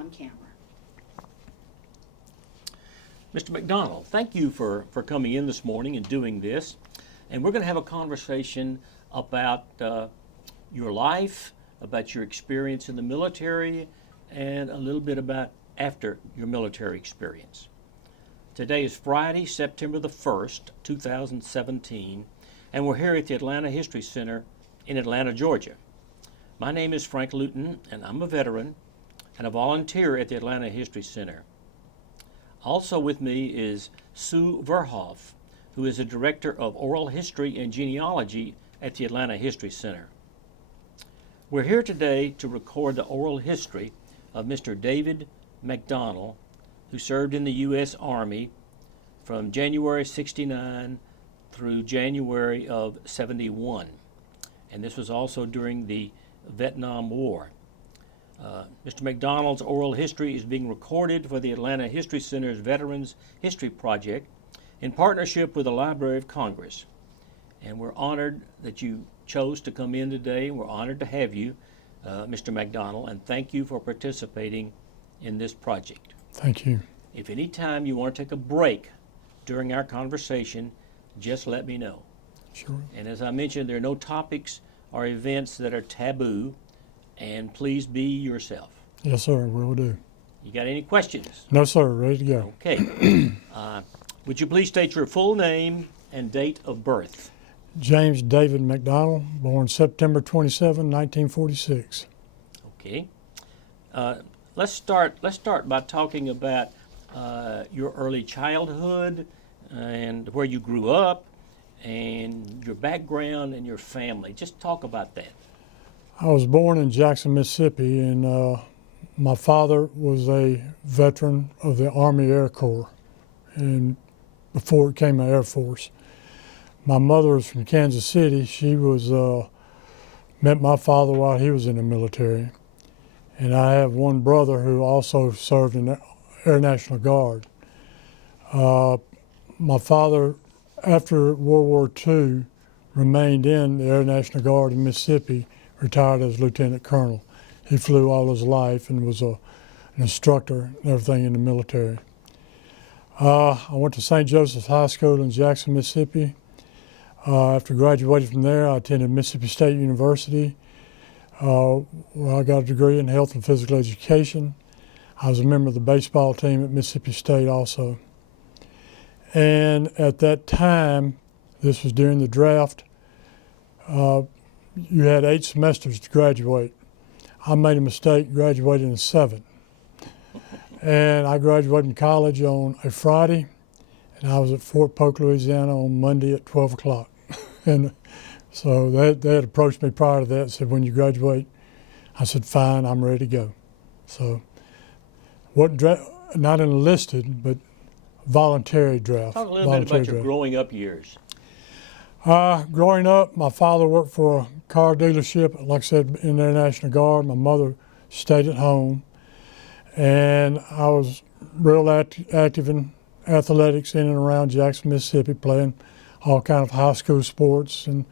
on camera. Mr. McDonald, thank you for coming in this morning and doing this. And we're going to have a conversation about your life, about your experience in the military, and a little bit about after your military experience. Today is Friday, September the 1st, 2017, and we're here at the Atlanta History Center in Atlanta, Georgia. My name is Frank Luton, and I'm a veteran and a volunteer at the Atlanta History Center. Also with me is Sue Verhoff, who is the Director of Oral History and Genealogy at the Atlanta History Center. We're here today to record the oral history of Mr. David McDonald, who served in the U.S. Army from January 69 through January of 71. And this was also during the Vietnam War. Mr. McDonald's oral history is being recorded for the Atlanta History Center's Veterans History Project in partnership with the Library of Congress. And we're honored that you chose to come in today. We're honored to have you, Mr. McDonald, and thank you for participating in this project. Thank you. If any time you want to take a break during our conversation, just let me know. Sure. And as I mentioned, there are no topics or events that are taboo, and please be yourself. Yes, sir, will do. You got any questions? No, sir, ready to go. Okay. Would you please state your full name and date of birth? James David McDonald, born September 27, 1946. Okay. Let's start by talking about your early childhood and where you grew up and your background and your family. Just talk about that. I was born in Jackson, Mississippi, and my father was a veteran of the Army Air Corps, and before it became the Air Force. My mother was from Kansas City. She was met my father while he was in the military, and I have one brother who also served in the Air National Guard. My father, after World War II, remained in the Air National Guard in Mississippi, retired as lieutenant colonel. He flew all his life and was an instructor and everything in the military. I went to St. Joseph's High School in Jackson, Mississippi. After graduating from there, I attended Mississippi State University, where I got a degree in health and physical education. I was a member of the baseball team at Mississippi State also. And at that time, this was during the draft, you had 8 semesters to graduate. I made a mistake, graduated in 7. And I graduated from college on a Friday, and I was at Fort Polk, Louisiana on Monday at 12 o'clock. And so they had approached me prior to that and said, when you graduate, I said, fine, I'm ready to go. So, not enlisted, but voluntary draft. Talk a little bit about your growing up years. Growing up, my father worked for a car dealership, like I said, in the Air National Guard. My mother stayed at home, and I was real active in athletics in and around Jackson, Mississippi, playing all kind of high school sports. And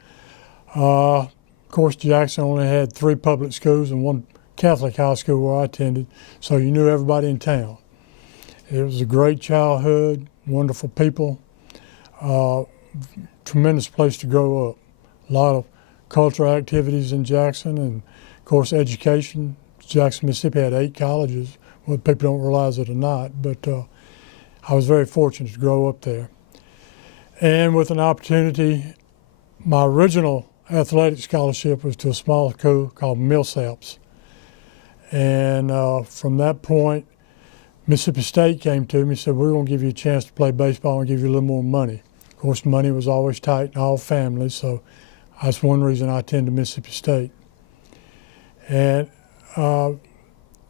of course, Jackson only had 3 public schools and 1 Catholic high school where I attended, so you knew everybody in town. It was a great childhood, wonderful people. Tremendous place to grow up. A lot of cultural activities in Jackson, and of course education. Jackson, Mississippi had 8 colleges. Well, people don't realize it or not, but I was very fortunate to grow up there. And with an opportunity, my original athletic scholarship was to a small school called Millsaps. And from that point, Mississippi State came to me and said, we're going to give you a chance to play baseball and give you a little more money. Of course, money was always tight in all families, so that's one reason I attended Mississippi State. And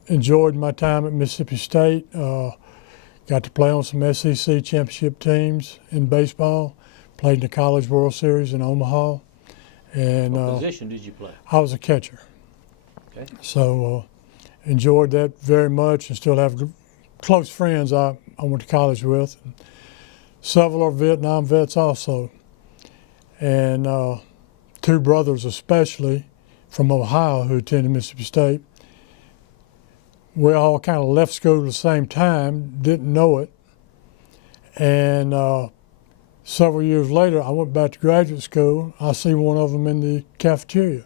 enjoyed my time at Mississippi State. Got to play on some SEC championship teams in baseball. Played in the College World Series in Omaha. And what position did you play? I was a catcher. Okay. So enjoyed that very much, and still have close friends I went to college with. And several are Vietnam vets also. And 2 brothers especially from Ohio who attended Mississippi State. we all kind of left school at the same time, didn't know it. And several years later, I went back to graduate school. I see one of them in the cafeteria.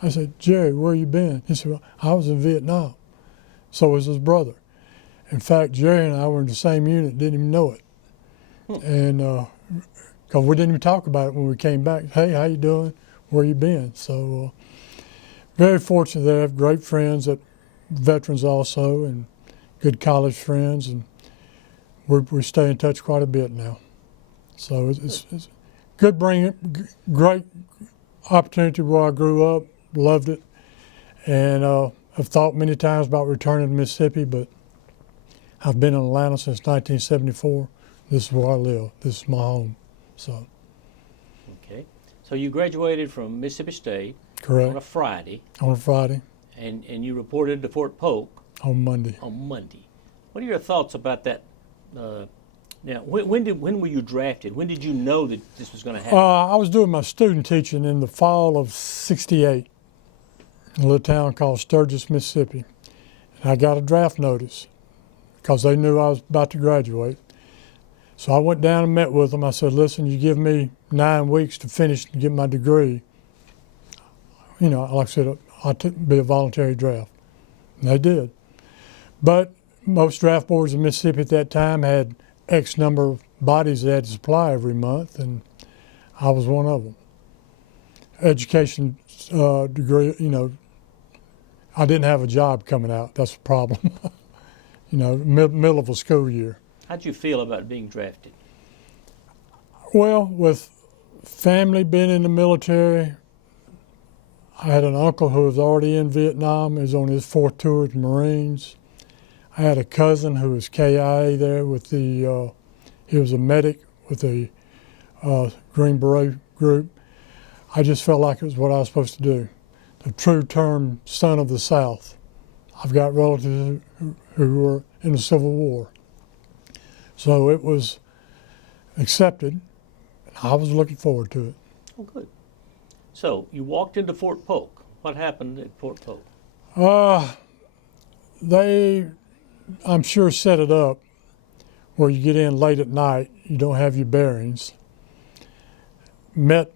I said, "Jerry, where you been?" He said, "Well, I was in Vietnam." So was his brother. In fact, Jerry and I were in the same unit, didn't even know it. And because we didn't even talk about it when we came back. "Hey, how you doing? Where you been?" So very fortunate there. I have great friends at Veterans also, and good college friends, and we stay in touch quite a bit now. So it's good great opportunity where I grew up, loved it, and I've thought many times about returning to Mississippi, but I've been in Atlanta since 1974. This is where I live. This is my home. So. Okay. So you graduated from Mississippi State. Correct. On a Friday. On a Friday. And you reported to Fort Polk. On Monday. On Monday. What are your thoughts about that? Now, when were you drafted? When did you know that this was going to happen? I was doing my student teaching in the fall of '68 in a little town called Sturgis, Mississippi. And I got a draft notice because they knew I was about to graduate. So I went down and met with them. I said, "Listen, you give me 9 weeks to finish and get my degree. You know, like I said, I'll be a voluntary draft." And they did. But most draft boards in Mississippi at that time had X number of bodies they had to supply every month, and I was one of them. Education degree, you know, I didn't have a job coming out. That's the problem. You know, middle of a school year. How'd you feel about being drafted? Well, with family being in the military, I had an uncle who was already in Vietnam. He was on his 4th tour with the Marines. I had a cousin who was KIA there with the, he was a medic with the Green Beret group. I just felt like it was what I was supposed to do. The true term son of the South. I've got relatives who were in the Civil War. So it was accepted, and I was looking forward to it. Oh, good. So you walked into Fort Polk. What happened at Fort Polk? They, I'm sure, set it up where you get in late at night, you don't have your bearings. Met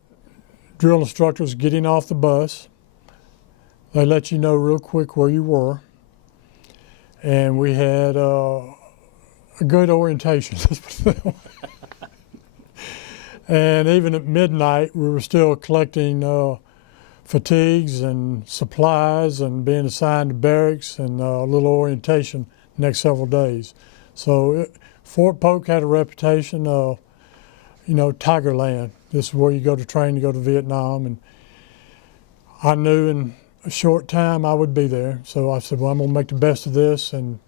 drill instructors getting off the bus. They let you know real quick where you were. And we had a good orientation. And even at midnight, we were still collecting fatigues and supplies and being assigned to barracks and a little orientation the next several days. So Fort Polk had a reputation of, you know, Tiger Land. This is where you go to train to go to Vietnam. And I knew in a short time I would be there. So I said, well, I'm going to make the best of this, and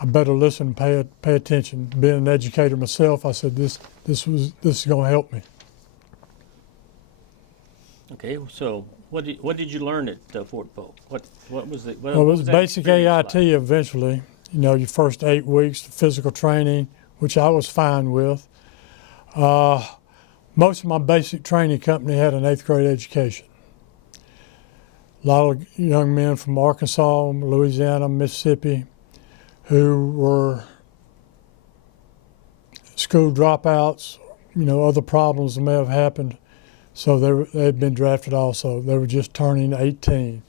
I better listen and pay attention. Being an educator myself, I said, this is going to help me. Okay, so what did you learn at Fort Polk? What was it? Well, it was basic AIT like? Eventually. You know, your first 8 weeks, physical training, which I was fine with. Most of my basic training company had an 8th grade education. A lot of young men from Arkansas, Louisiana, Mississippi, who were school dropouts, you know, other problems that may have happened. So they had been drafted also. They were just turning 18.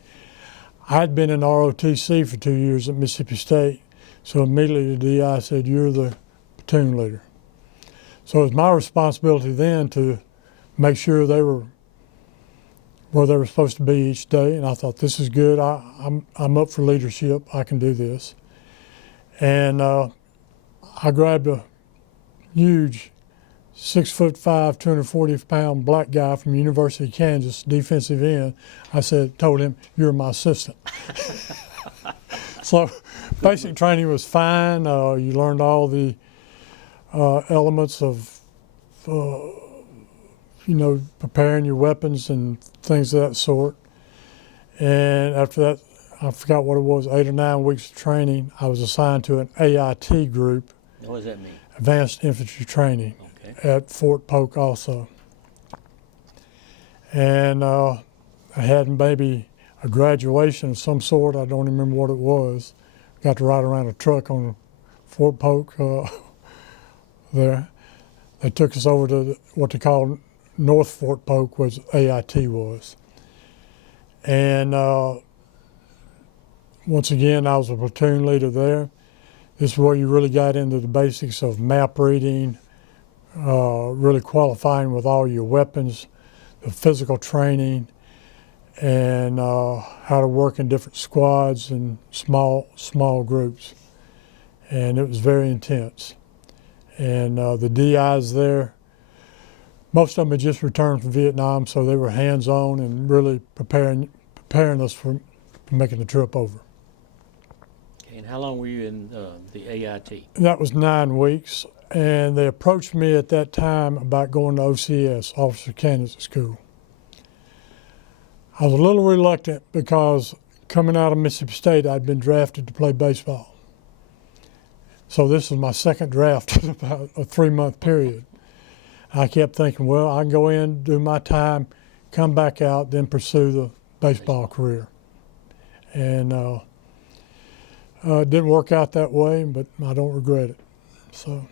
I had been in ROTC for 2 years at Mississippi State, so immediately the DI said, "You're the platoon leader." So it was my responsibility then to make sure they were where they were supposed to be each day, and I thought, this is good. I'm up for leadership. I can do this. And I grabbed a huge 6'5", 240-pound black guy from University of Kansas, defensive end. I told him, "You're my assistant." So basic training was fine. You learned all the elements of, you know, preparing your weapons and things of that sort. And after that, I forgot what it was, 8 or 9 weeks of training, I was assigned to an AIT group. What does that mean? Advanced Infantry Training. Okay. At Fort Polk also. And I had maybe a graduation of some sort, I don't remember what it was, got to ride around a truck on Fort Polk there. They took us over to what they call North Fort Polk, where AIT was. And once again, I was a platoon leader there. This is where you really got into the basics of map reading, really qualifying with all your weapons, the physical training, and how to work in different squads and small groups. And it was very intense. And the DIs there, most of them had just returned from Vietnam, so they were hands-on and really preparing us for making the trip over. Okay, and how long were you in the AIT? That was 9 weeks, and they approached me at that time about going to OCS, Officer Candidate School. I was a little reluctant because coming out of Mississippi State, I'd been drafted to play baseball. So this was my second draft in about a 3-month period. I kept thinking, well, I can go in, do my time, come back out, then pursue the baseball career. And it didn't work out that way, but I don't regret it. So,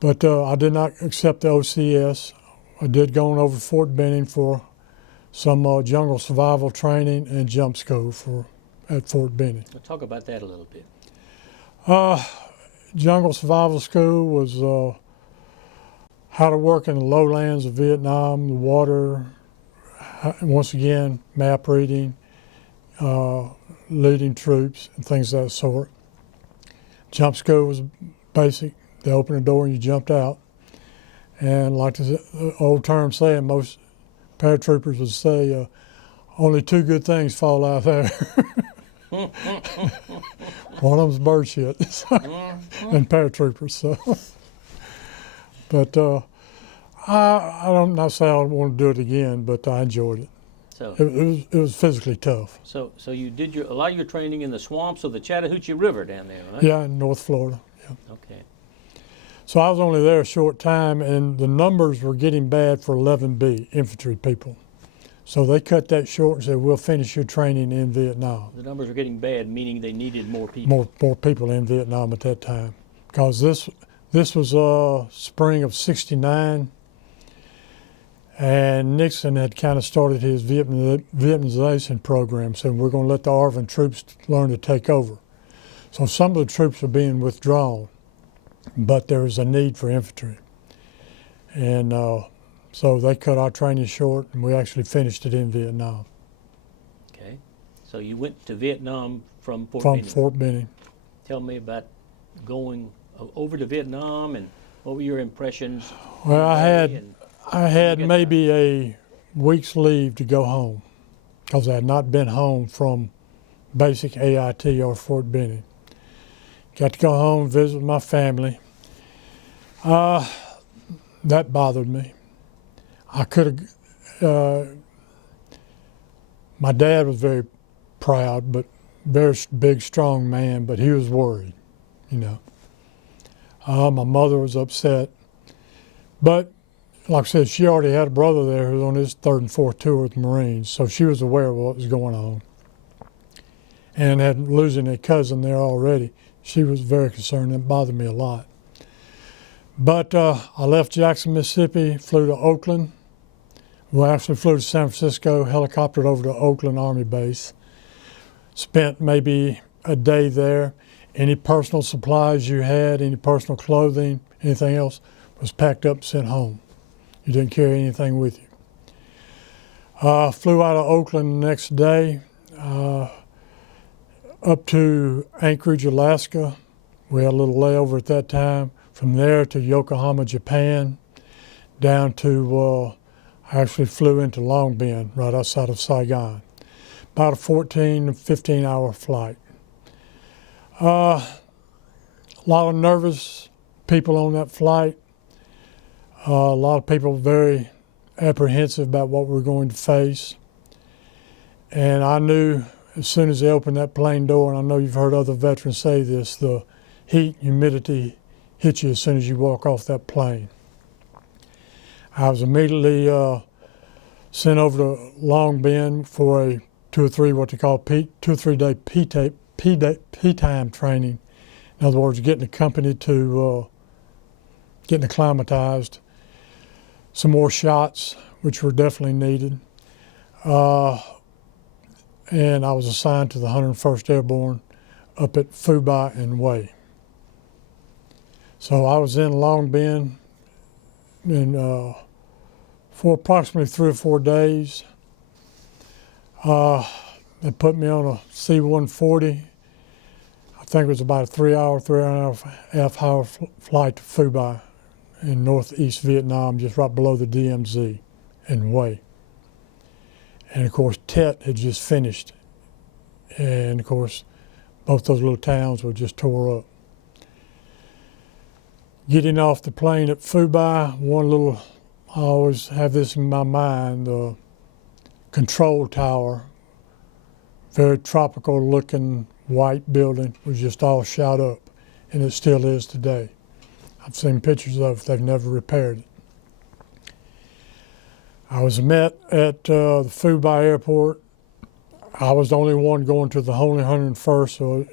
but I did not accept the OCS. I did go on over to Fort Benning for some jungle survival training and jump school at Fort Benning. We'll talk about that a little bit. Jungle survival school was how to work in the lowlands of Vietnam, the water, once again, map reading, leading troops, and things of that sort. Jump school was basic. They opened the door and you jumped out. And like the old term saying, most paratroopers would say, only 2 good things fall out there. One of them's bird shit and paratroopers. So. But I don't not say I want to do it again, but I enjoyed it. So It was physically tough. So you did a lot of your training in the swamps of the Chattahoochee River down there, right? Yeah, in North Florida. Yeah. Okay. So I was only there a short time, and the numbers were getting bad for 11B, infantry people. So they cut that short and said, we'll finish your training in Vietnam. The numbers were getting bad, meaning they needed more people. More people in Vietnam at that time. Because this was spring of '69, and Nixon had kind of started his Vietnamization program, saying we're going to let the ARVN troops learn to take over. So some of the troops were being withdrawn, but there was a need for infantry. And so they cut our training short, and we actually finished it in Vietnam. Okay. So you went to Vietnam from Fort From Benning. Fort Benning. Tell me about going over to Vietnam, and what were your impressions? Well, I had get maybe a week's leave to go home because I had not been home from basic AIT or Fort Benning. Got to go home, visit my family. That bothered me. I could have, my dad was very proud, but very big, strong man, but he was worried, you know. My mother was upset, but like I said, she already had a brother there who was on his 3rd and 4th tour with the Marines, so she was aware of what was going on. And had losing a cousin there already, she was very concerned. It bothered me a lot. But I left Jackson, Mississippi, flew to Oakland. Well, actually flew to San Francisco, helicoptered over to Oakland Army Base. Spent maybe a day there. Any personal supplies you had, any personal clothing, anything else, was packed up and sent home. You didn't carry anything with you. Flew out of Oakland the next day, up to Anchorage, Alaska. We had a little layover at that time. From there to Yokohama, Japan, down to, I actually flew into Long Binh, right outside of Saigon. About a 14 to 15 hour flight. A lot of nervous people on that flight. A lot of people very apprehensive about what we're going to face. And I knew as soon as they opened that plane door, and I know you've heard other veterans say this, the heat, humidity hit you as soon as you walk off that plane. I was immediately sent over to Long Binh for a 2 or 3 what they call 2 or 3 day P-time training. In other words, getting the company to getting acclimatized. Some more shots, which were definitely needed. And I was assigned to the 101st Airborne up at Phu Bai and Hue. So I was in Long Binh for approximately 3 or 4 days. They put me on a C-140. I think it was about a 3 and a half hour flight to Phu Bai in northeast Vietnam, just right below the DMZ in Hue. And of course, Tet had just finished. And of course, both those little towns were just tore up. Getting off the plane at Phu Bai, I always have this in my mind, the control tower, very tropical looking white building, was just all shot up, and it still is today. I've seen pictures of it, they've never repaired it. I was met at the Phu Bai airport. I was the only one going to the only 101st, so a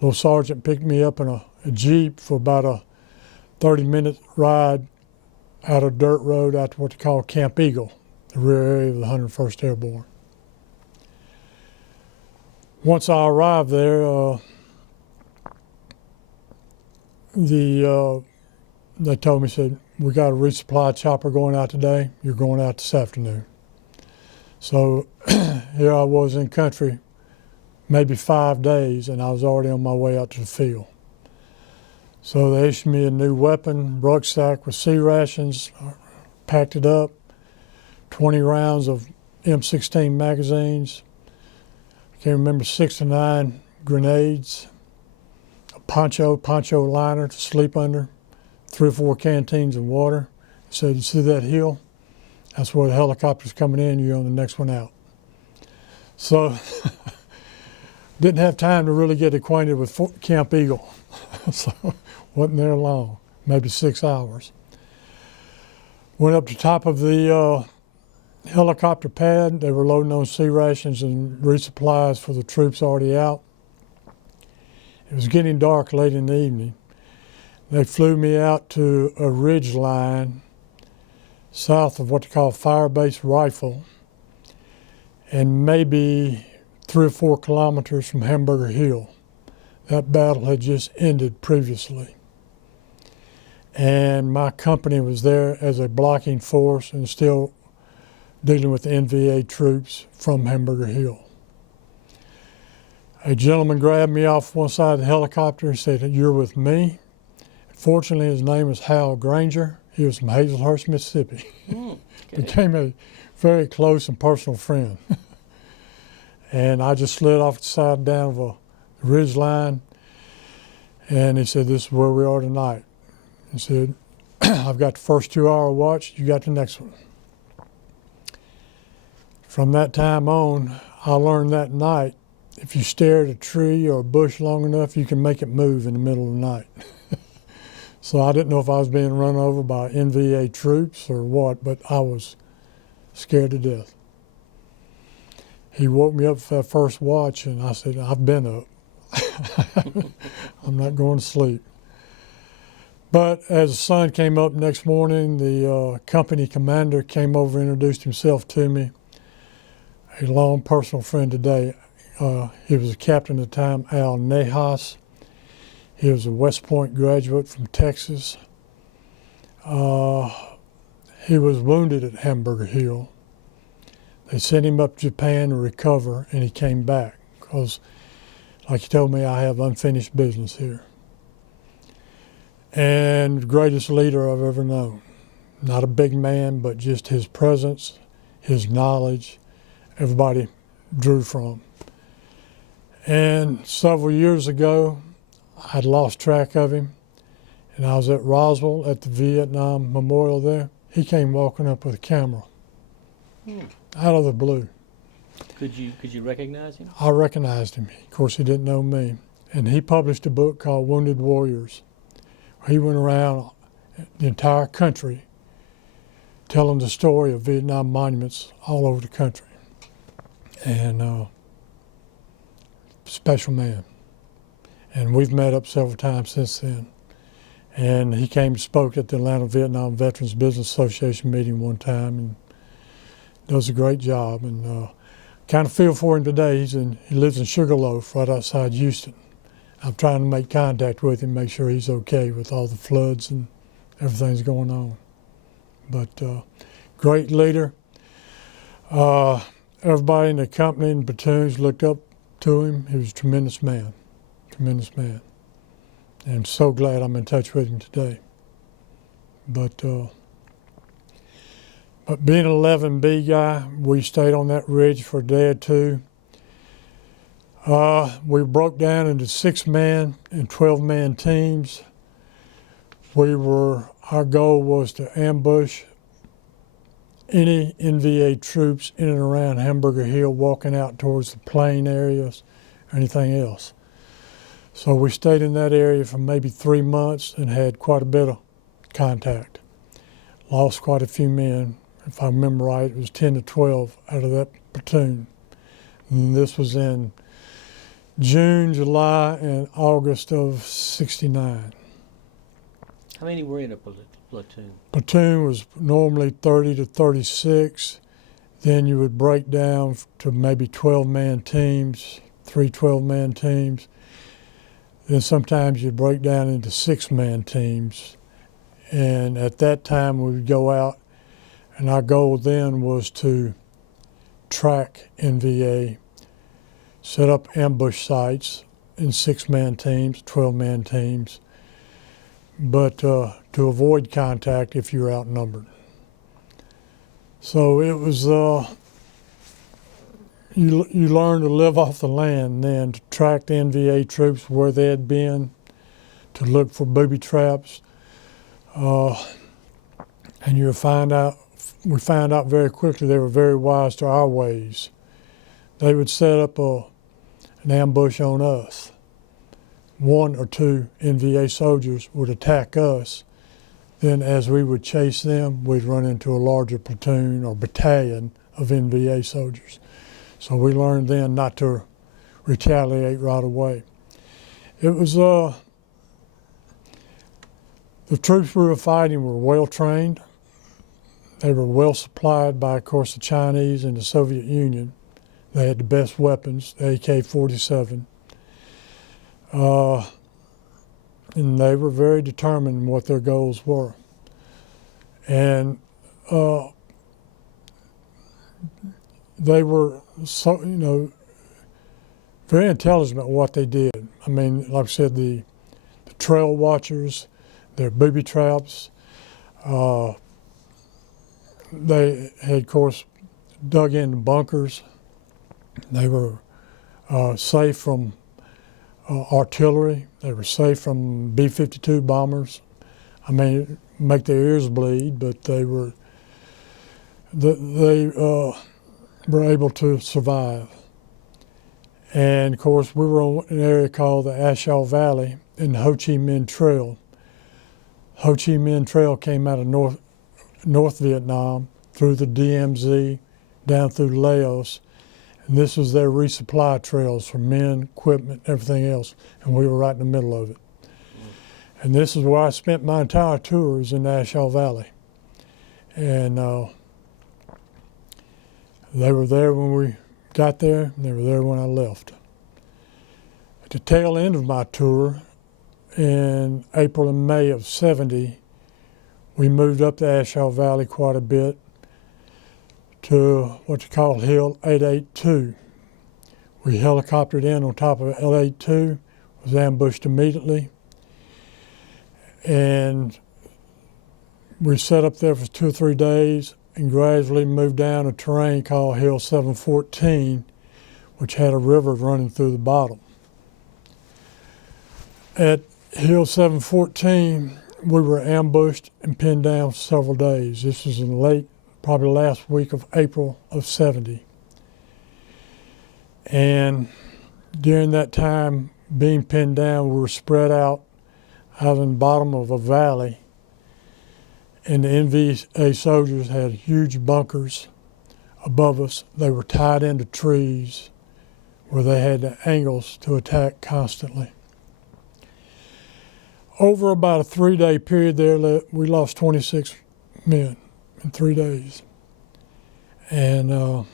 little sergeant picked me up in a Jeep for about a 30-minute ride out of dirt road out to what they call Camp Eagle, the rear area of the 101st Airborne. Once I arrived there, they told me, said, we got a resupply chopper going out today, you're going out this afternoon. So here I was in country maybe 5 days, and I was already on my way out to the field. So they issued me a new weapon, rucksack with C rations, packed it up, 20 rounds of M16 magazines, I can't remember, 6 to 9 grenades, a poncho liner to sleep under, 3 or 4 canteens of water. He said, you see that hill? That's where the helicopter's coming in, you're on the next one out. So, didn't have time to really get acquainted with Camp Eagle. So, wasn't there long, maybe 6 hours. Went up to the top of the helicopter pad. They were loading on C rations and resupplies for the troops already out. It was getting dark late in the evening. They flew me out to a ridge line south of what they call Fire Base Rifle, and maybe 3 or 4 kilometers from Hamburger Hill. That battle had just ended previously. And my company was there as a blocking force and still dealing with the NVA troops from Hamburger Hill. A gentleman grabbed me off one side of the helicopter and said, you're with me? Fortunately, his name was Hal Granger. He was from Hazelhurst, Mississippi. Okay. Became a very close and personal friend. And I just slid off the side down of a ridge line, and he said, this is where we are tonight. He said, I've got the first 2-hour watch, you got the next one. From that time on, I learned that night, if you stare at a tree or a bush long enough, you can make it move in the middle of the night. So I didn't know if I was being run over by NVA troops or what, but I was scared to death. He woke me up for that first watch, and I said, I've been up. I'm not going to sleep. But as the sun came up next morning, the company commander came over and introduced himself to me, a long personal friend today. He was a captain at the time, Al Nahas. He was a West Point graduate from Texas. He was wounded at Hamburger Hill. They sent him up to Japan to recover, and he came back because, like he told me, I have unfinished business here. And the greatest leader I've ever known. Not a big man, but just his presence, his knowledge, everybody drew from. And several years ago, I'd lost track of him, and I was at Roswell at the Vietnam Memorial there. He came walking up with a camera, out of the blue. Could you recognize him? I recognized him. Of course, he didn't know me. And he published a book called Wounded Warriors. He went around the entire country telling the story of Vietnam monuments all over the country. And special man. And we've met up several times since then. And he came and spoke at the Atlanta Vietnam Veterans Business Association meeting one time and does a great job. And kind of feel for him today. He lives in Sugarloaf right outside Houston. I'm trying to make contact with him, make sure he's okay with all the floods and everything's going on. But great leader. Everybody in the company and platoons looked up to him. He was a tremendous man, tremendous man. And I'm so glad I'm in touch with him today. But being an 11B guy, we stayed on that ridge for a day or two. We broke down into 6-man and 12-man teams. Our goal was to ambush any NVA troops in and around Hamburger Hill walking out towards the plain areas or anything else. So we stayed in that area for maybe 3 months and had quite a bit of contact. Lost quite a few men. If I remember right, it was 10 to 12 out of that platoon. And this was in June, July, and August of '69. How many were in a platoon? Platoon was normally 30 to 36. Then you would break down to maybe 12-man teams, 3 12-man teams. Then sometimes you'd break down into 6-man teams. And at that time we would go out, and our goal then was to track NVA, set up ambush sites in 6-man teams, 12-man teams, but to avoid contact if you're outnumbered. So it was, you learn to live off the land then, to track the NVA troops where they had been, to look for booby traps, and we found out very quickly they were very wise to our ways. They would set up an ambush on us. 1 or 2 NVA soldiers would attack us. Then as we would chase them, we'd run into a larger platoon or battalion of NVA soldiers. So we learned then not to retaliate right away. It was, the troops we were fighting were well trained. They were well supplied by, of course, the Chinese and the Soviet Union. They had the best weapons, the AK-47. And they were very determined in what their goals were. And they were, very intelligent at what they did. I mean, like I said, the trail watchers, their booby traps, they had, of course, dug into bunkers. They were safe from artillery. They were safe from B-52 bombers. I mean, make their ears bleed, but they were able to survive. And of course, we were on an area called the Ashau Valley and the Ho Chi Minh Trail. Ho Chi Minh Trail came out of North Vietnam through the DMZ down through Laos. And this was their resupply trails for men, equipment, everything else. And we were right in the middle of it. And this is where I spent my entire tours in the Ashau Valley. And they were there when we got there, and they were there when I left. At the tail end of my tour, in April and May of '70, we moved up the Ashau Valley quite a bit to what you call Hill 882. We helicoptered in on top of L82, was ambushed immediately, and we set up there for 2 or 3 days and gradually moved down a terrain called Hill 714, which had a river running through the bottom. At Hill 714, we were ambushed and pinned down for several days. This was in probably last week of April of '70. And during that time, being pinned down, we were spread out in the bottom of a valley. And the NVA soldiers had huge bunkers above us. They were tied into trees where they had the angles to attack constantly. Over about a 3-day period there, we lost 26 men in 3 days. And like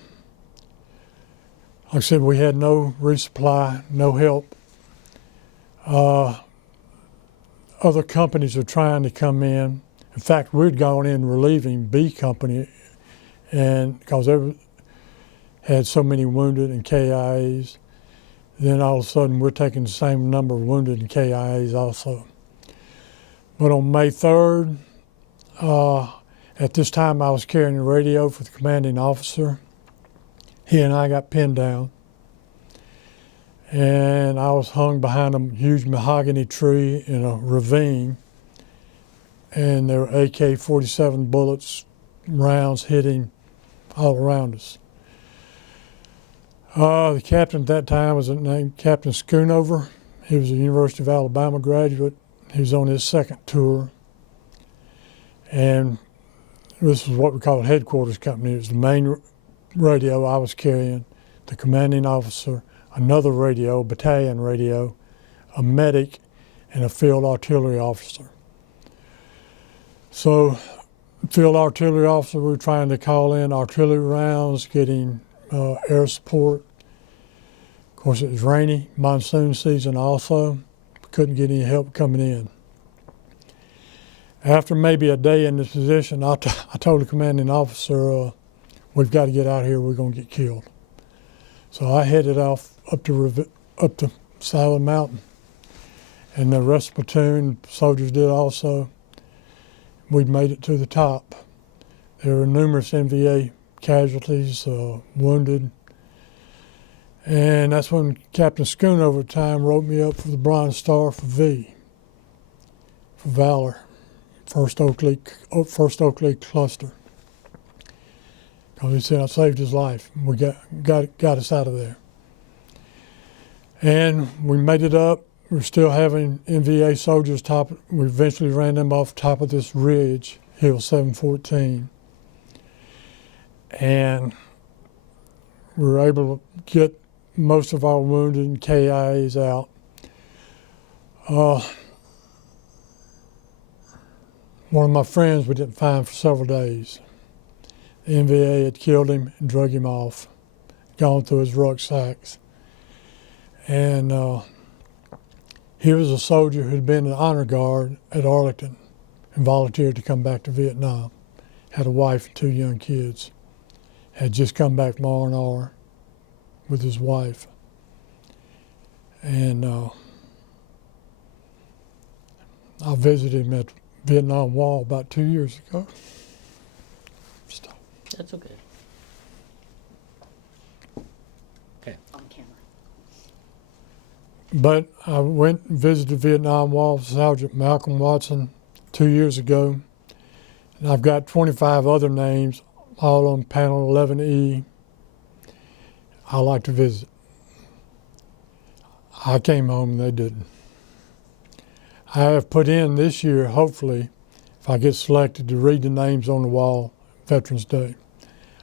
I said, we had no resupply, no help. Other companies are trying to come in. In fact, we'd gone in relieving B Company, and because they had so many wounded and KIAs, then all of a sudden we're taking the same number of wounded and KIAs also. But on May 3rd, at this time I was carrying the radio for the commanding officer. He and I got pinned down, and I was hung behind a huge mahogany tree in a ravine, and there were AK-47 bullets, rounds hitting all around us. The captain at that time was named Captain Schoonover. He was a University of Alabama graduate. He was on his second tour, and this was what we call a headquarters company. It was the main radio I was carrying, the commanding officer, another radio, battalion radio, a medic, and a field artillery officer. So, field artillery officer, we were trying to call in artillery rounds, getting air support. Of course, it was rainy, monsoon season also. Couldn't get any help coming in. After maybe a day in this position, I told the commanding officer, we've got to get out of here, we're going to get killed. So I headed off up the side of the mountain. And the rest of the platoon, soldiers did also. We made it to the top. There were numerous NVA casualties, wounded. And that's when Captain Schoonover at the time wrote me up for the Bronze Star for V, for Valor, 1st Oak League Cluster. Because he said I saved his life. We got us out of there. And we made it up. We were still having NVA soldiers we eventually ran them off top of this ridge, Hill 714. And we were able to get most of our wounded and KIAs out. One of my friends we didn't find for several days. The NVA had killed him and drug him off, gone through his rucksacks. And he was a soldier who'd been an honor guard at Arlington and volunteered to come back to Vietnam. Had a wife and 2 young kids. Had just come back from R&R with his wife. And I visited him at the Vietnam Wall about 2 years ago. Stop. That's okay. Okay. On camera. But I went and visited Vietnam Wall with Sergeant Malcolm Watson 2 years ago. And I've got 25 other names, all on panel 11E. I like to visit. I came home and they didn't. I have put in this year, hopefully, if I get selected, to read the names on the wall Veterans Day.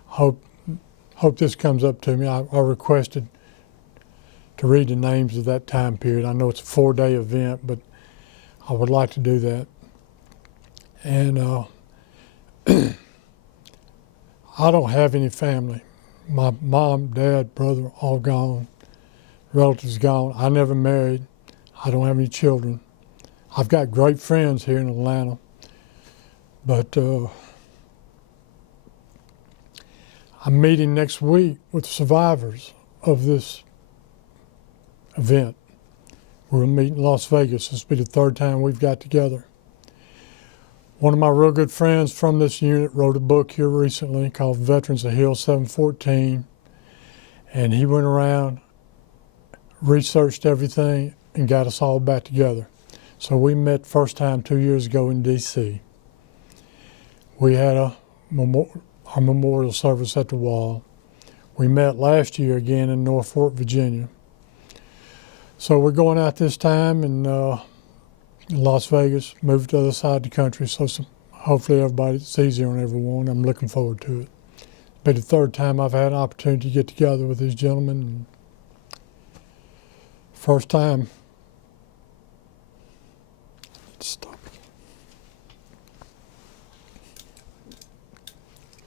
Hope this comes up to me. I requested to read the names of that time period. I know it's a 4-day event, but I would like to do that. And I don't have any family. My mom, dad, brother, all gone. Relatives gone. I never married. I don't have any children. I've got great friends here in Atlanta, but I'm meeting next week with survivors of this event. We'll meet in Las Vegas. This will be the 3rd time we've got together. One of my real good friends from this unit wrote a book here recently called Veterans of Hill 714, and he went around, researched everything, and got us all back together. So we met first time 2 years ago in D.C. We had our memorial service at the wall. We met last year again in Norfolk, Virginia. So we're going out this time in Las Vegas, move to the other side of the country. So hopefully it's easier on everyone. I'm looking forward to it. It'll be the 3rd time I've had an opportunity to get together with these gentlemen and First time. Stop.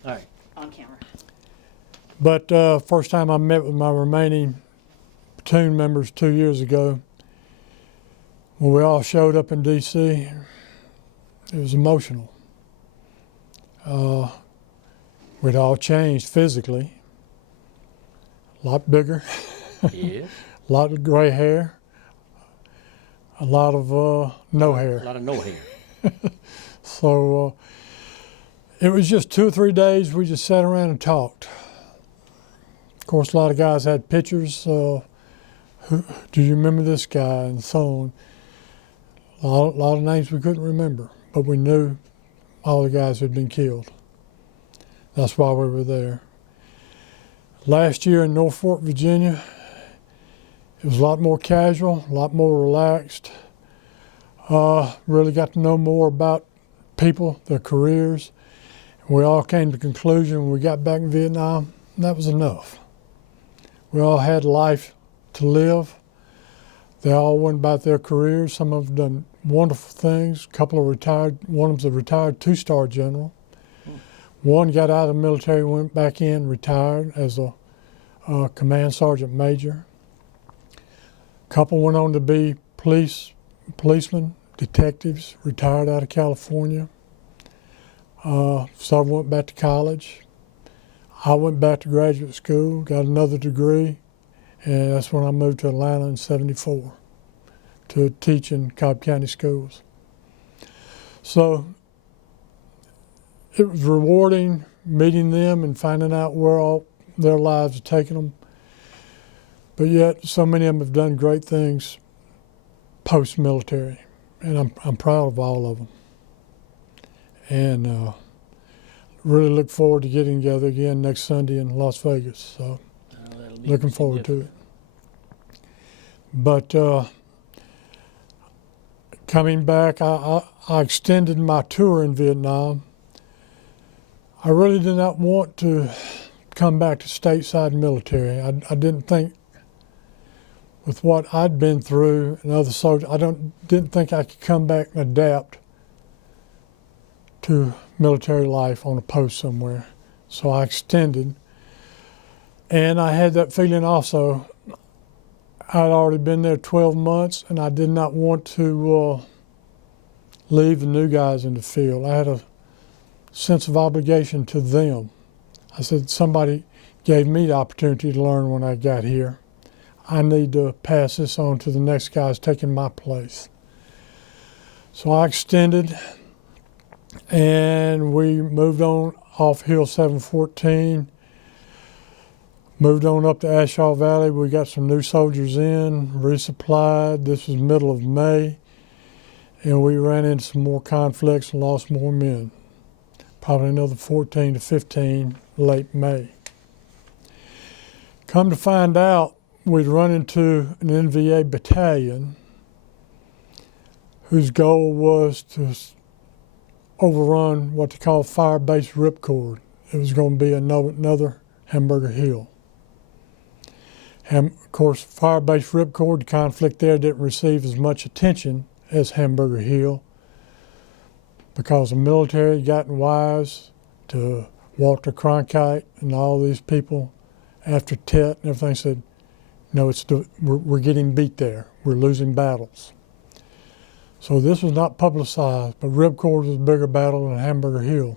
All right. On camera. But first time I met with my remaining platoon members 2 years ago, when we all showed up in D.C., it was emotional. We'd all changed physically, a lot bigger, Yes. a lot of gray hair, a lot of no A hair. lot of no hair. So it was just 2 or 3 days we just sat around and talked. Of course, a lot of guys had pictures. Do you remember this guy? And so on. A lot of names we couldn't remember, but we knew all the guys had been killed. That's why we were there. Last year in Norfolk, Virginia, it was a lot more casual, a lot more relaxed. Really got to know more about people, their careers. We all came to the conclusion when we got back in Vietnam, that was enough. We all had life to live. They all went about their careers. Some of them done wonderful things. A couple are retired. One of them's a retired 2-star general. One got out of the military, went back in, retired as a command sergeant major. A couple went on to be policemen, detectives, retired out of California. Some went back to college. I went back to graduate school, got another degree, and that's when I moved to Atlanta in '74 to teach in Cobb County schools. So it was rewarding meeting them and finding out where all their lives are taking them. But yet, so many of them have done great things post-military, and I'm proud of all of them. And really look forward to getting together again next Sunday in Las Vegas. So That'll be looking forward to it. significant. But coming back, I extended my tour in Vietnam. I really did not want to come back to stateside military. I didn't think, with what I'd been through and other soldiers, didn't think I could come back and adapt to military life on a post somewhere. So I extended. And I had that feeling also. I'd already been there 12 months, and I did not want to leave the new guys in the field. I had a sense of obligation to them. I said, somebody gave me the opportunity to learn when I got here. I need to pass this on to the next guys taking my place. So I extended, and we moved on off Hill 714, moved on up to Ashaw Valley. We got some new soldiers in, resupplied. This was middle of May, and we ran into some more conflicts and lost more men. Probably another 14 to 15 late May. Come to find out, we'd run into an NVA battalion whose goal was to overrun what they call fire-based ripcord. It was going to be another Hamburger Hill. Of course, fire-based ripcord, the conflict there didn't receive as much attention as Hamburger Hill because the military had gotten wise to Walter Cronkite and all these people after Tet and everything said, no, we're getting beat there. We're losing battles. So this was not publicized, but ripcord was a bigger battle than Hamburger Hill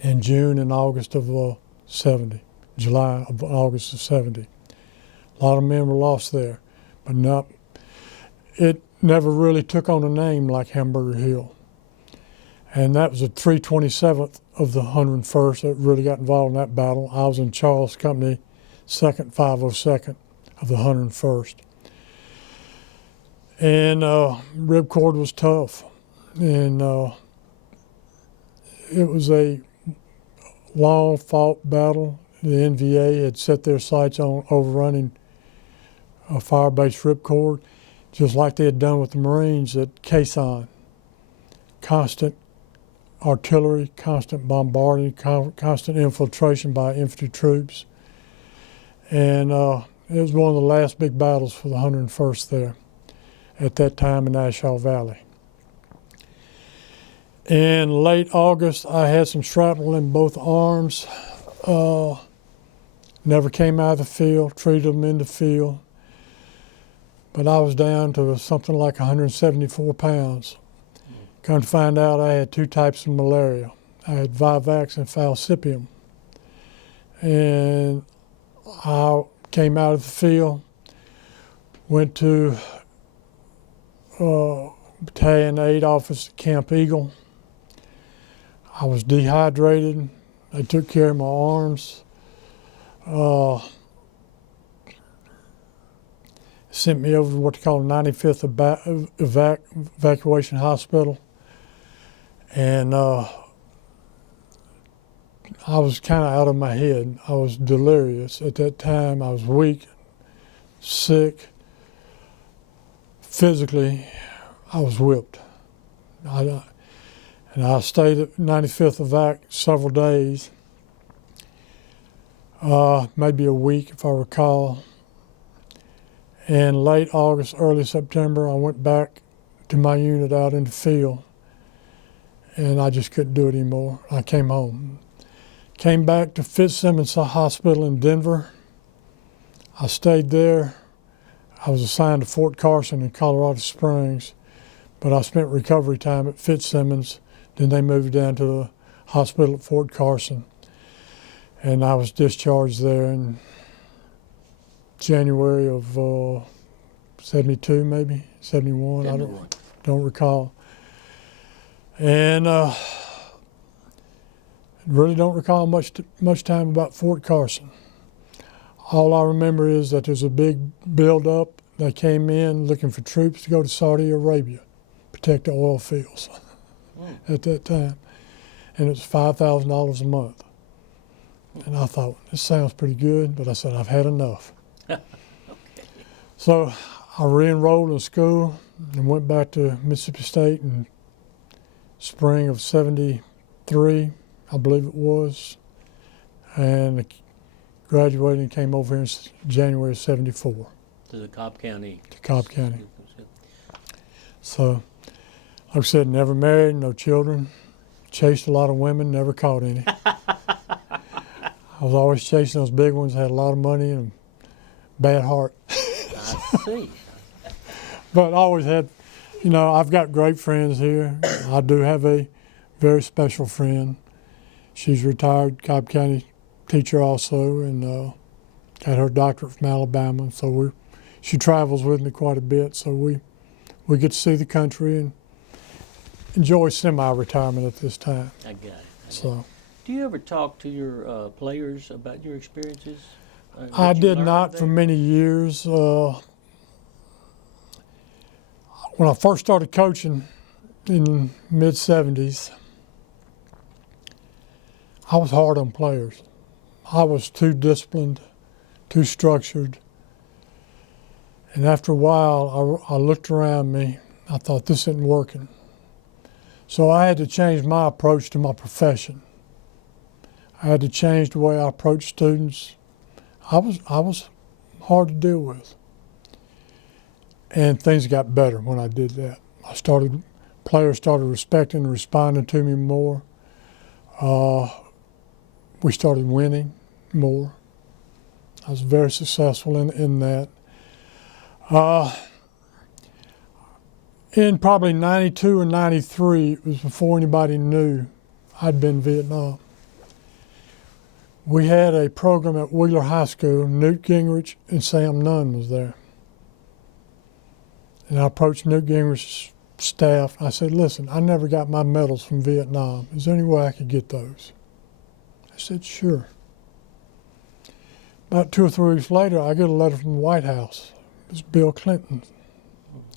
in June and August of 70, July of August of 70. A lot of men were lost there, but it never really took on a name like Hamburger Hill. And that was the 327th of the 101st that really got involved in that battle. I was in Charles Company, 2nd 502nd of the 101st. And ripcord was tough. And it was a long fought battle. The NVA had set their sights on overrunning a fire-based ripcord, just like they had done with the Marines at Quezon. Constant artillery, constant bombarding, constant infiltration by infantry troops. And It was one of the last big battles for the 101st there at that time in Ashaw Valley. In late August, I had some shrapnel in both arms. Never came out of the field, treated them in the field. But I was down to something like 174 pounds. Come to find out I had 2 types of malaria. I had vivax and falciparum. And I came out of the field, went to Battalion 8 office at Camp Eagle. I was dehydrated. They took care of my arms. Sent me over to what they call 95th Evacuation Hospital. And I was kind of out of my head. I was delirious at that time. I was weak, sick. Physically, I was whipped. And I stayed at 95th Evac several days, maybe a week if I recall. And late August, early September, I went back to my unit out in the field, and I just couldn't do it anymore. I came home. Came back to Fitzsimmons Hospital in Denver. I stayed there. I was assigned to Fort Carson in Colorado Springs, but I spent recovery time at Fitzsimmons. Then they moved down to the hospital at Fort Carson, and I was discharged there in January of 72, maybe 71. I don't recall. And really don't recall much time about Fort Carson. All I remember is that there's a big build-up. They came in looking for troops to go to Saudi Arabia, protect the oil fields at that time. And it was $5,000 a month. And I thought, this sounds pretty good, but I said, I've had enough. Okay. So I re-enrolled in school and went back to Mississippi State in spring of 73, I believe it was, and graduated and came over here in January of 74. To the Cobb County. To Cobb County. So, like I said, never married, no children, chased a lot of women, never caught any. I was always chasing those big ones, had a lot of money and a bad heart. I see. But I always had, I've got great friends here. I do have a very special friend. She's retired Cobb County teacher also, and got her doctorate from Alabama. So she travels with me quite a bit. So we get to see the country and enjoy semi-retirement at this time. I got it. So. Do you ever talk to your players about your experiences? I did not for many years. When I first started coaching in the mid-70s, I was hard on players. I was too disciplined, too structured. And after a while, I looked around me. I thought, this isn't working. So I had to change my approach to my profession. I had to change the way I approached students. I was hard to deal with. And things got better when I did that. Players started respecting and responding to me more. We started winning more. I was very successful in that. In probably 92 or 93, it was before anybody knew I'd been in Vietnam. We had a program at Wheeler High School. Newt Gingrich and Sam Nunn was there. And I approached Newt Gingrich's staff. I said, listen, I never got my medals from Vietnam. Is there any way I could get those? I said, sure. About 2 or 3 weeks later, I get a letter from the White House. It was Bill Clinton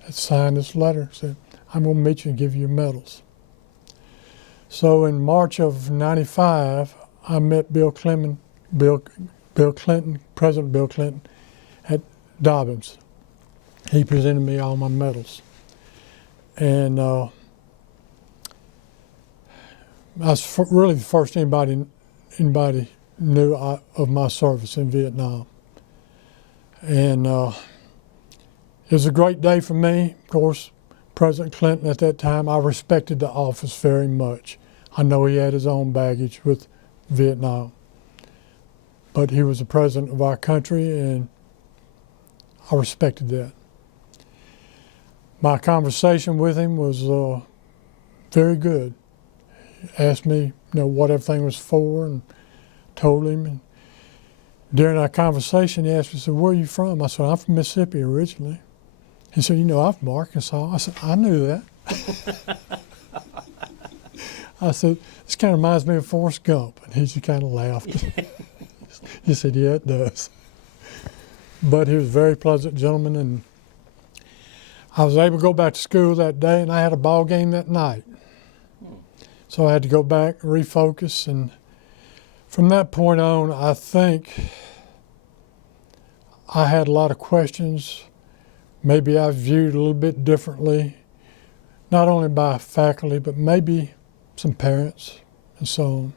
had signed this letter, said, I'm going to meet you and give you your medals. So in March of 95, I met President Bill Clinton at Dobbins. He presented me all my medals. And I was really the first anybody knew of my service in Vietnam. And it was a great day for me. Of course, President Clinton at that time, I respected the office very much. I know he had his own baggage with Vietnam, but he was the president of our country, and I respected that. My conversation with him was very good. He asked me, what everything was for, and told him. And during our conversation, he asked me, said, "Where are you from?" I said, "I'm from Mississippi originally." He said, "I'm from Arkansas." I said, "I knew that." I said, "This kind of reminds me of Forrest Gump." And he just kind of laughed. He said, "Yeah, it does." But he was a very pleasant gentleman, and I was able to go back to school that day, and I had a ball game that night. So I had to go back, refocus, and from that point on, I think I had a lot of questions. Maybe I viewed a little bit differently, not only by faculty, but maybe some parents and so on.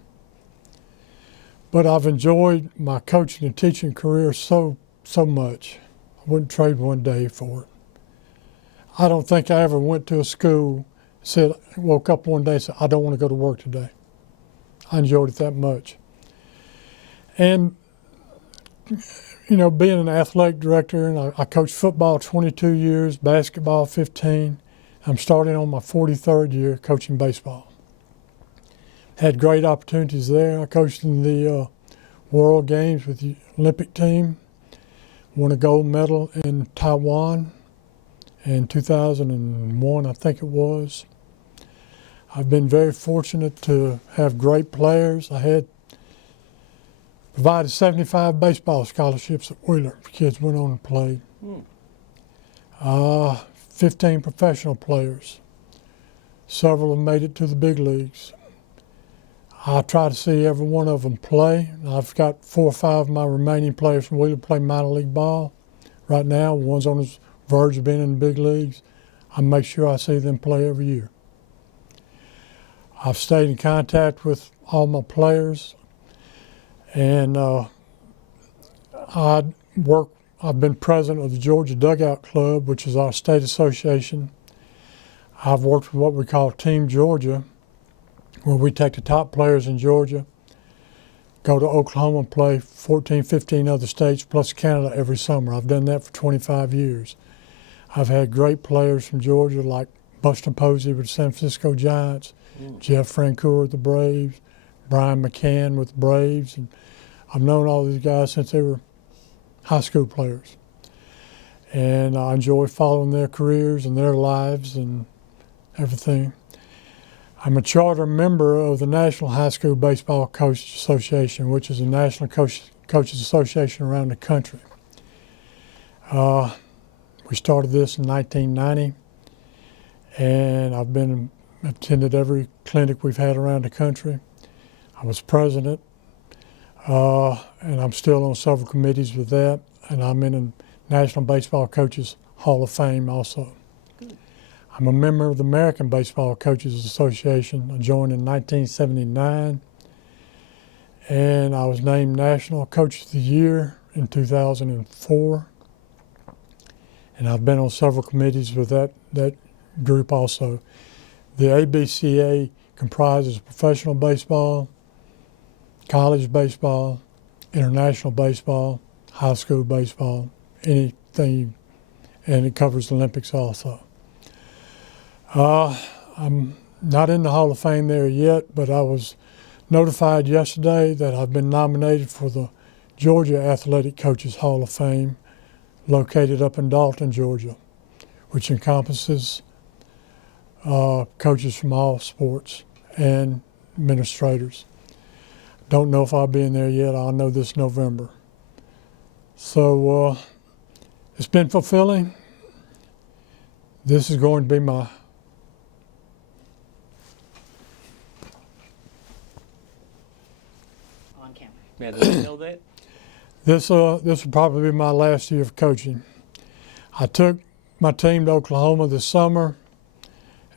But I've enjoyed my coaching and teaching career so much. I wouldn't trade one day for it. I don't think I ever went to a school, woke up one day and said, "I don't want to go to work today." I enjoyed it that much. And, being an athletic director, and I coached football 22 years, basketball 15. I'm starting on my 43rd year coaching baseball. Had great opportunities there. I coached in the World Games with the Olympic team. Won a gold medal in Taiwan in 2001, I think it was. I've been very fortunate to have great players. I had provided 75 baseball scholarships at Wheeler for kids went on and played. 15 professional players. Several have made it to the big leagues. I try to see every one of them play. I've got 4 or 5 of my remaining players from Wheeler play minor league ball right now. One's on the verge of being in the big leagues. I make sure I see them play every year. I've stayed in contact with all my players, and I've been president of the Georgia Dugout Club, which is our state association. I've worked with what we call Team Georgia, where we take the top players in Georgia, go to Oklahoma and play 14, 15 other states plus Canada every summer. I've done that for 25 years. I've had great players from Georgia like Buster Posey with the San Francisco Giants, Jeff Francoeur with the Braves, Brian McCann with the Braves. And I've known all these guys since they were high school players. And I enjoy following their careers and their lives and everything. I'm a charter member of the National High School Baseball Coaches Association, which is a national coaches association around the country. We started this in 1990, and I've attended every clinic we've had around the country. I was president, and I'm still on several committees with that, and I'm in the National Baseball Coaches Hall of Fame also. I'm a member of the American Baseball Coaches Association. I joined in 1979, and I was named National Coach of the Year in 2004. And I've been on several committees with that group also. The ABCA comprises professional baseball, college baseball, international baseball, high school baseball, anything, and it covers the Olympics also. I'm not in the Hall of Fame there yet, but I was notified yesterday that I've been nominated for the Georgia Athletic Coaches Hall of Fame, located up in Dalton, Georgia, which encompasses coaches from all sports and administrators. Don't know if I'll be in there yet. I'll know this November. So it's been fulfilling. This is going to be my on camera. Yeah, does he know that? This will probably be my last year of coaching. I took my team to Oklahoma this summer,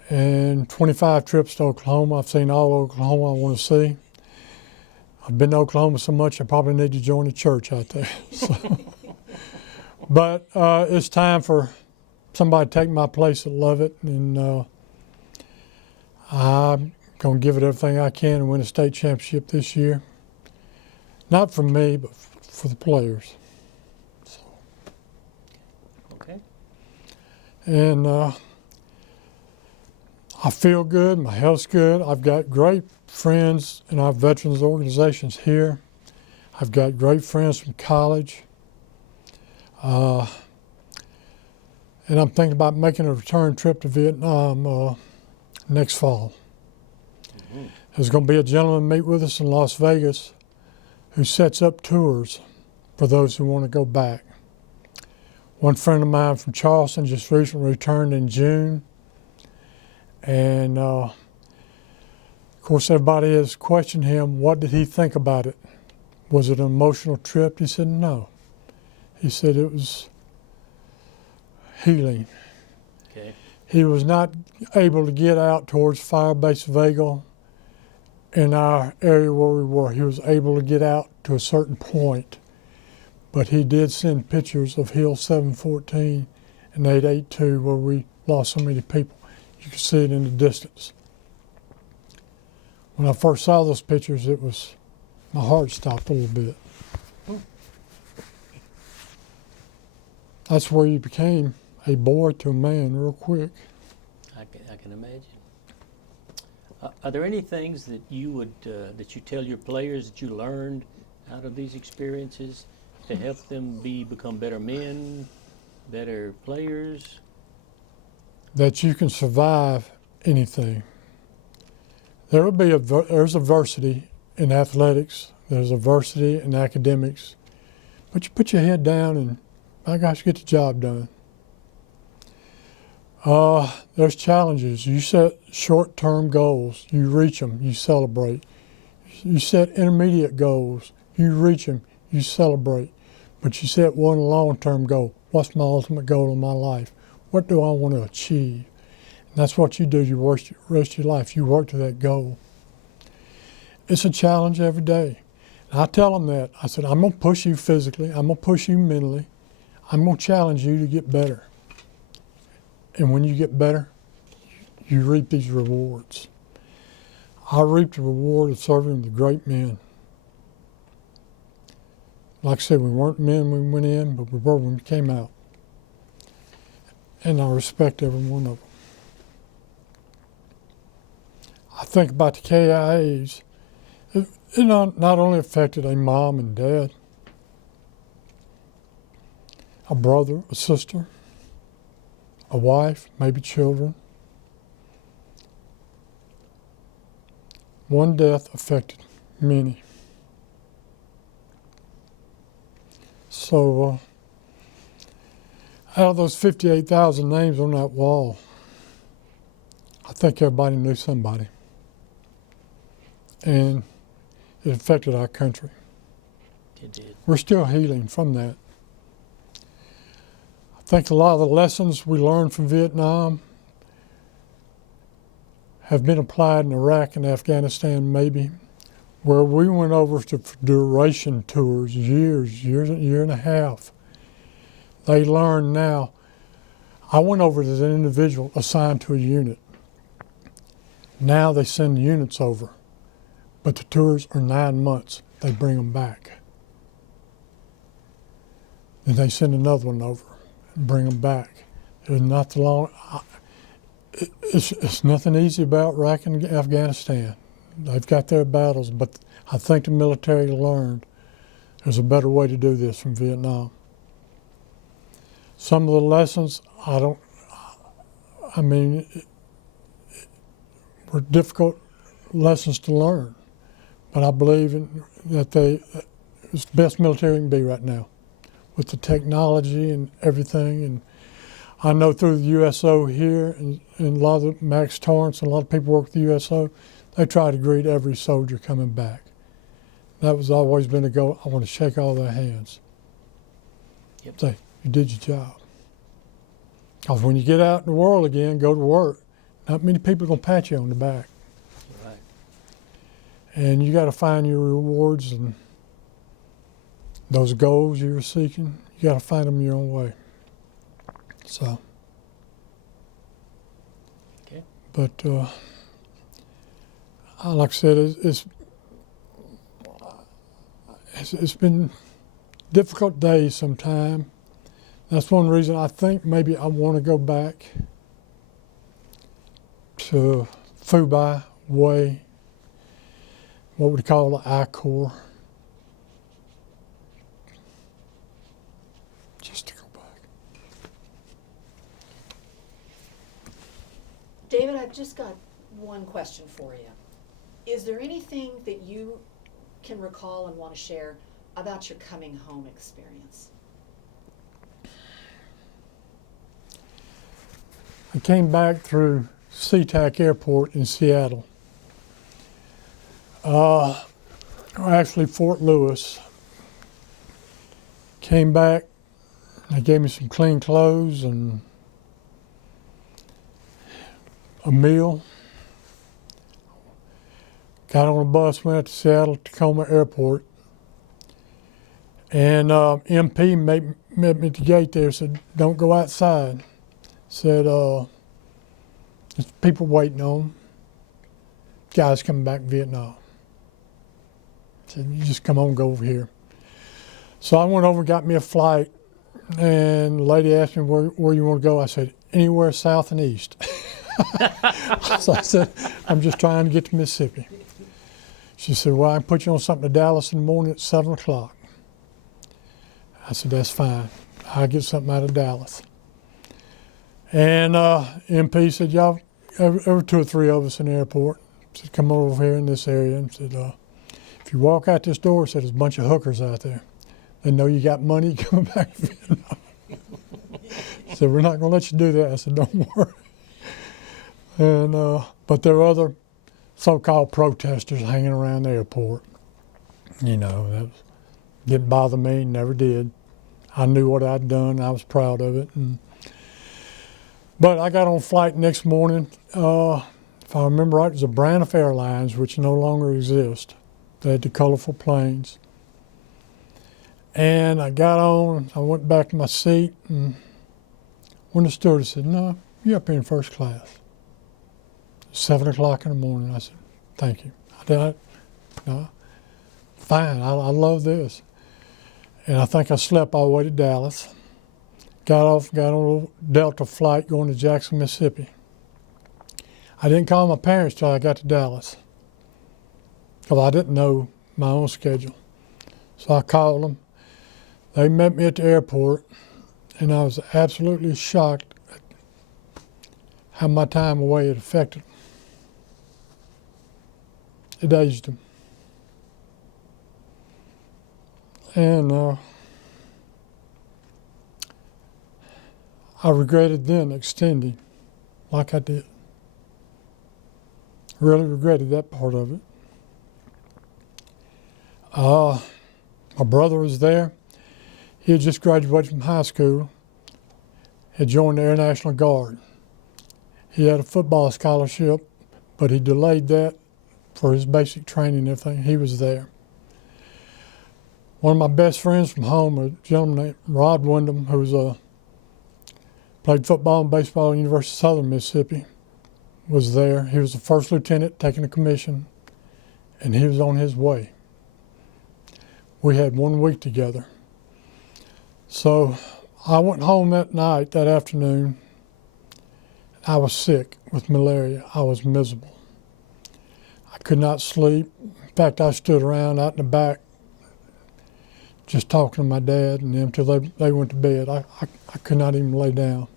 and 25 trips to Oklahoma. I've seen all Oklahoma I want to see. I've been to Oklahoma so much I probably need to join a church out there. So But it's time for somebody to take my place at Lovett, and I'm going to give it everything I can and win a state championship this year. Not for me, but for the players. So. Okay. And I feel good, my health's good. I've got great friends in our veterans organizations here. I've got great friends from college. And I'm thinking about making a return trip to Vietnam next fall. Mm-hmm. There's going to be a gentleman meet with us in Las Vegas who sets up tours for those who want to go back. One friend of mine from Charleston just recently returned in June. And of course, everybody has questioned him, what did he think about it? Was it an emotional trip? He said no. He said it was healing. Okay. He was not able to get out towards Firebase Vagel in our area where we were. He was able to get out to a certain point, but he did send pictures of Hill 714 and 882 where we lost so many people. You could see it in the distance. When I first saw those pictures, my heart stopped a little bit. That's where you became a boy to a man real quick. I can imagine. Are there any things that you would that you tell your players that you learned out of these experiences to help them become better men, better players? That you can survive anything. There's adversity in athletics. There's adversity in academics, but you put your head down and, my gosh, get the job done. There's challenges. You set short-term goals. You reach them. You celebrate. You set intermediate goals. You reach them. You celebrate. But you set one long-term goal. What's my ultimate goal in my life? What do I want to achieve? And that's what you do the rest of your life. You work to that goal. It's a challenge every day. And I tell them that. I said, I'm going to push you physically. I'm going to push you mentally. I'm going to challenge you to get better. And when you get better, you reap these rewards. I reaped the reward of serving the great men. Like I said, we weren't men when we went in, but we were when we came out. And I respect every one of them. I think about the KIAs. It not only affected a mom and dad, a brother, a sister, a wife, maybe children. One death affected many. So out of those 58,000 names on that wall, I think everybody knew somebody. And it affected our country. It did. We're still healing from that. I think a lot of the lessons we learned from Vietnam have been applied in Iraq and Afghanistan maybe, where we went over to duration tours, year and a half. They learn now. I went over as an individual assigned to a unit. Now they send the units over, but the tours are 9 months. They bring them back. Then they send another one over and bring them back. There's not the long. It's nothing easy about Iraq and Afghanistan. They've got their battles, but I think the military learned there's a better way to do this from Vietnam. Some of the lessons, were difficult lessons to learn, but I believe that it's the best military can be right now with the technology and everything. And I know through the USO here and a lot of Max Torrance and a lot of people work with the USO, they try to greet every soldier coming back. That was always been a goal. I want to shake all their hands. Yep. Say, you did your job. Because when you get out in the world again, go to work, not many people are going to pat you on the back. Right. And you got to find your rewards and those goals you were seeking. you got to find them your own way. So, Okay. but like I said, it's been difficult days sometime. That's one reason I think maybe I want to go back to Fubai way, what we call the I-Corps. Just to go back. David, I've just got one question for you. Is there anything that you can recall and want to share about your coming home experience? I came back through SeaTac Airport in Seattle. Actually Fort Lewis. Came back, they gave me some clean clothes and a meal. Got on a bus, went out to Seattle Tacoma Airport. And MP met me at the gate there, said, don't go outside. Said, there's people waiting on them. Guys coming back from Vietnam. Said, you just come on, go over here. So I went over and got me a flight, and the lady asked me where you want to go. I said, anywhere south and east. So I said, I'm just trying to get to Mississippi. She said, well, I can put you on something to Dallas in the morning at 7 o'clock. I said, that's fine. I'll get something out of Dallas. And MP said, y'all, every 2 or 3 of us in the airport, said, come over here in this area. And said, if you walk out this door, said, there's a bunch of hookers out there. They know you got money coming back to Vietnam. So we're not going to let you do that. I said, don't worry. And but there were other so-called protesters hanging around the airport. You know, that didn't bother me, never did. I knew what I'd done, I was proud of it. But I got on flight next morning, if I remember right, it was a Braniff Airlines, which no longer exists. They had the colorful planes. And I got on, I went back to my seat, and when the stewardess said, no, you're up here in first class. 7 o'clock in the morning. I said, thank you. I said, no, fine, I love this. And I think I slept all the way to Dallas. Got off, got on a Delta flight going to Jackson, Mississippi. I didn't call my parents till I got to Dallas, because I didn't know my own schedule. So I called them. They met me at the airport, and I was absolutely shocked at how my time away had affected them. It aged them. And I regretted then extending like I did. Really regretted that part of it. My brother was there. He had just graduated from high school, had joined the Air National Guard. He had a football scholarship, but he delayed that for his basic training and everything. He was there. One of my best friends from home, a gentleman named Rod Wyndham, who played football and baseball at University of Southern Mississippi, was there. He was the first lieutenant taking a commission, and he was on his way. We had 1 week together. So I went home that night, that afternoon. I was sick with malaria. I was miserable. I could not sleep. In fact, I stood around out in the back just talking to my dad and them till they went to bed. I could not even lay down.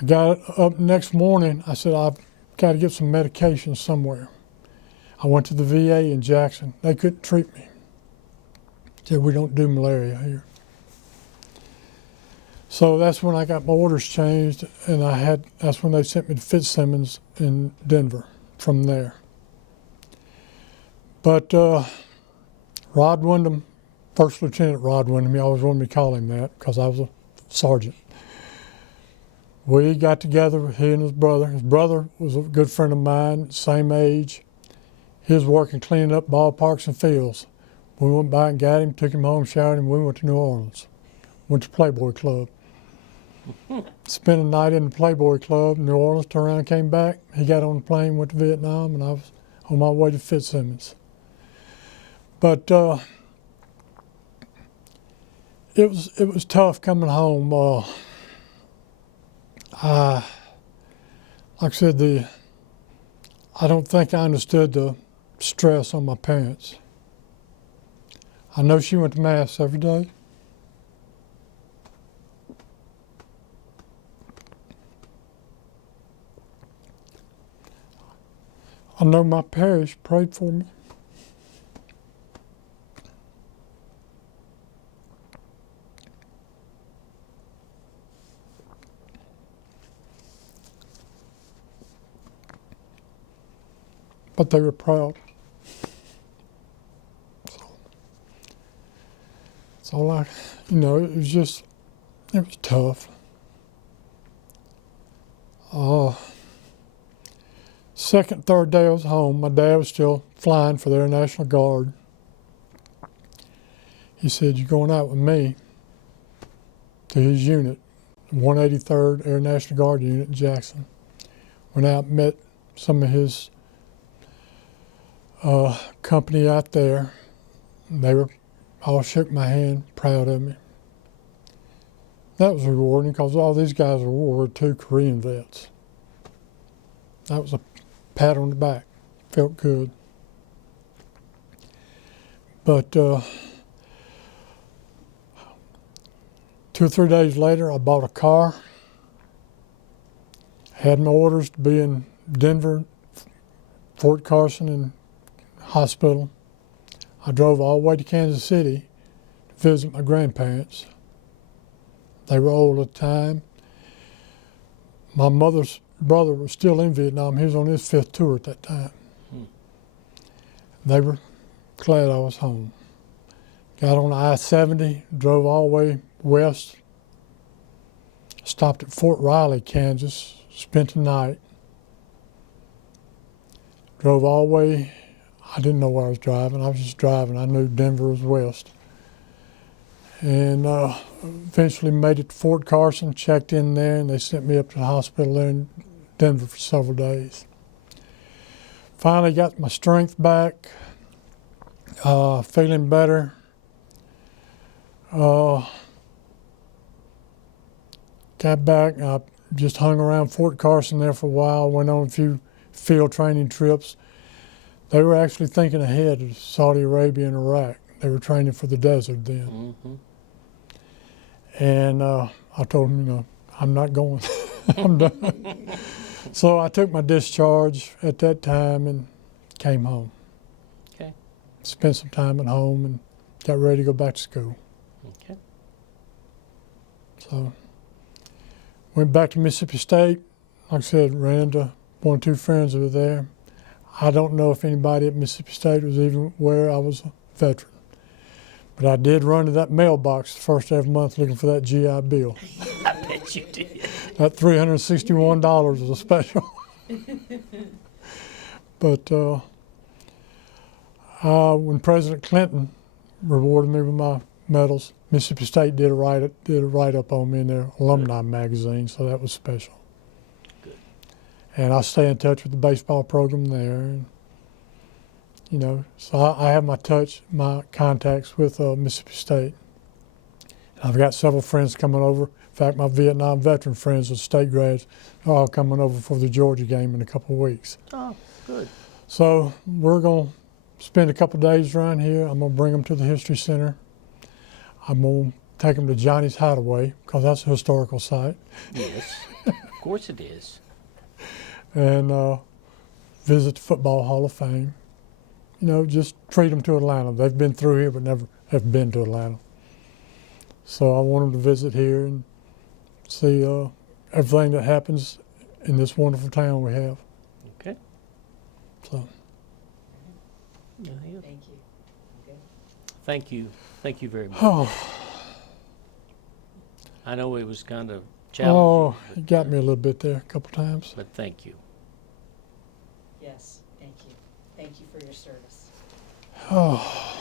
I got up the next morning. I said, I've got to get some medication somewhere. I went to the VA in Jackson. They couldn't treat me. Said, we don't do malaria here. So that's when I got my orders changed, and that's when they sent me to Fitzsimmons in Denver from there. But Rod Wyndham, First Lieutenant Rod Wyndham, he always wanted me to call him that because I was a sergeant. We got together, he and his brother. His brother was a good friend of mine, same age. He was working cleaning up ballparks and fields. We went by and got him, took him home, showered him, we went to New Orleans. went to Playboy Club. Spent a night in the Playboy Club in New Orleans, turned around, came back. He got on the plane, went to Vietnam, and I was on my way to Fitzsimmons. But it was tough coming home. Like I said, I don't think I understood the stress on my parents. I know she went to Mass every day. I know my parish prayed for me. But they were proud. So it was tough. Second, third day I was home, my dad was still flying for the Air National Guard. He said, "You're going out with me to his unit, 183rd Air National Guard unit in Jackson." Went out and met some of his company out there. They were all shook my hand, proud of me. That was rewarding because all these guys were World War II Korean vets. That was a pat on the back. Felt good. But 2 or 3 days later, I bought a car. Had my orders to be in Denver, Fort Carson, and hospital. I drove all the way to Kansas City to visit my grandparents. They were old at the time. My mother's brother was still in Vietnam. He was on his 5th tour at that time. They were glad I was home. Got on I-70, drove all the way west, stopped at Fort Riley, Kansas, spent the night, drove all the way. I didn't know where I was driving. I was just driving. I knew Denver was west. And eventually made it to Fort Carson, checked in there, and they sent me up to the hospital there in Denver for several days. Finally got my strength back, feeling better. Got back, I just hung around Fort Carson there for a while, went on a few field training trips. They were actually thinking ahead of Saudi Arabia and Iraq. They were training for the desert then. And I told them, I'm not going. I'm done. So I took my discharge at that time and came home. Okay. Spent some time at home and got ready to go back to school. Okay. So went back to Mississippi State. Like I said, ran into 1 or 2 friends that were there. I don't know if anybody at Mississippi State was even aware I was a veteran. But I did run to that mailbox the first every month looking for that GI Bill. I bet you did. That $361 was a special. But when President Clinton rewarded me with my medals, Mississippi State did a write-up on me in their alumni magazine, so that was special. Good. And I stay in touch with the baseball program there. And, so I have my contacts with Mississippi State. And I've got several friends coming over. In fact, my Vietnam veteran friends, the state grads, are all coming over for the Georgia game in a couple of weeks. Oh, good. So we're going to spend a couple of days around here. I'm going to bring them to the History Center. I'm going to take them to Johnny's Hideaway, because that's a historical site. Yes, of course it is. And visit the Football Hall of Fame. Just treat them to Atlanta. They've been through here, but never have been to Atlanta. So I want them to visit here and see everything that happens in this wonderful town we have. Okay. So. Yeah, yeah. Thank you. Okay. Thank you. Thank you very much. Oh, I know it was kind of challenging. it got me a little bit there a couple times. But thank you. Yes, thank you. Thank you for your service. Oh.